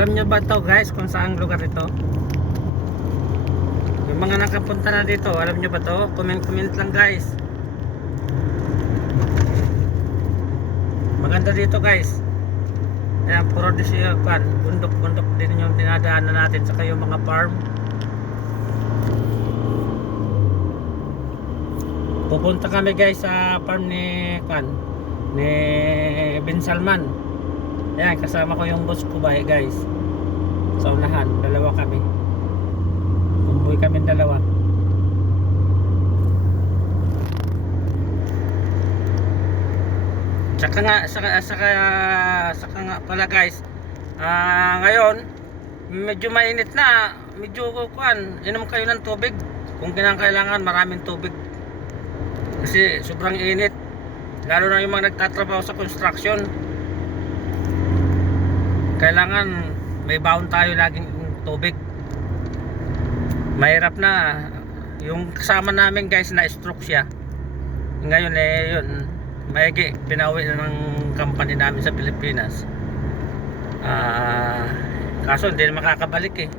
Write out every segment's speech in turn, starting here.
Alam nyo ba to guys kung saang lugar ito? Yung mga nakapunta na dito, alam nyo ba to? Comment lang guys. Maganda dito guys. Ayan, puro disyokan. Bundok-bundok din yung dinadaanan natin. Saka yung mga farm. Pupunta kami guys sa farm ni Ben Salman. Ayan, kasama ko yung boss ko ba guys. Sa unahan, dalawa kami. Kumboy kami dalawa. Saka nga pala guys. Ngayon medyo mainit na, medyo inom kayo ng tubig kung kinakailangan, maraming tubig. Kasi sobrang init. Lalo na yung mga nagtatrabaho sa construction. Kailangan may baon tayo laging tubig. Mahirap na. Yung kasama namin guys na stroke siya. Ngayon yun, maigi, pinawi na ng company namin sa Pilipinas. Kaso hindi na makakabalik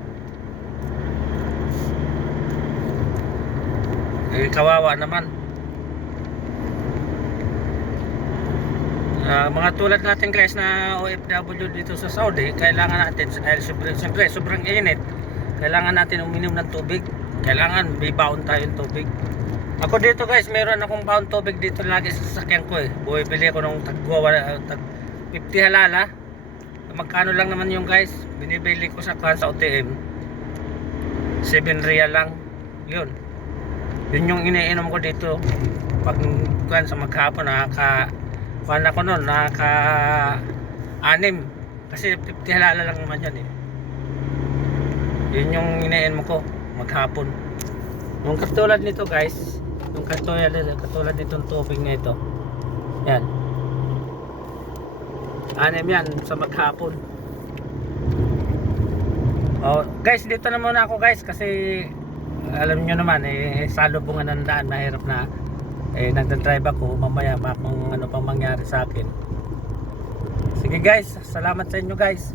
kawawa naman. Mga tulad natin guys na OFW dito sa Saudi, kailangan natin, dahil siyempre sobrang init, kailangan natin uminom ng tubig. Kailangan may baon tayong tubig. Ako dito guys, meron akong baon tubig dito lagi sa sasakyan ko Bumibili ako ng tag 50 halala. Magkano lang naman yung guys? Binibili ko sa OTM 7 real lang. Yun yung iniinom ko dito. Pag sa maghapon ako noon, nakaka-6 kasi 50 halala lang naman yan Yun yung iniinom ko maghapon. Yung katulad nito guys, yung katulad nitong tubig na ito, yan 6 yan sa maghapon. Guys, dito na muna ako guys, kasi alam nyo naman salubungan ng daan, mahirap na. Nagdadrive ako, mamaya kung ano pang mangyari sa akin. Sige guys, salamat sa inyo guys.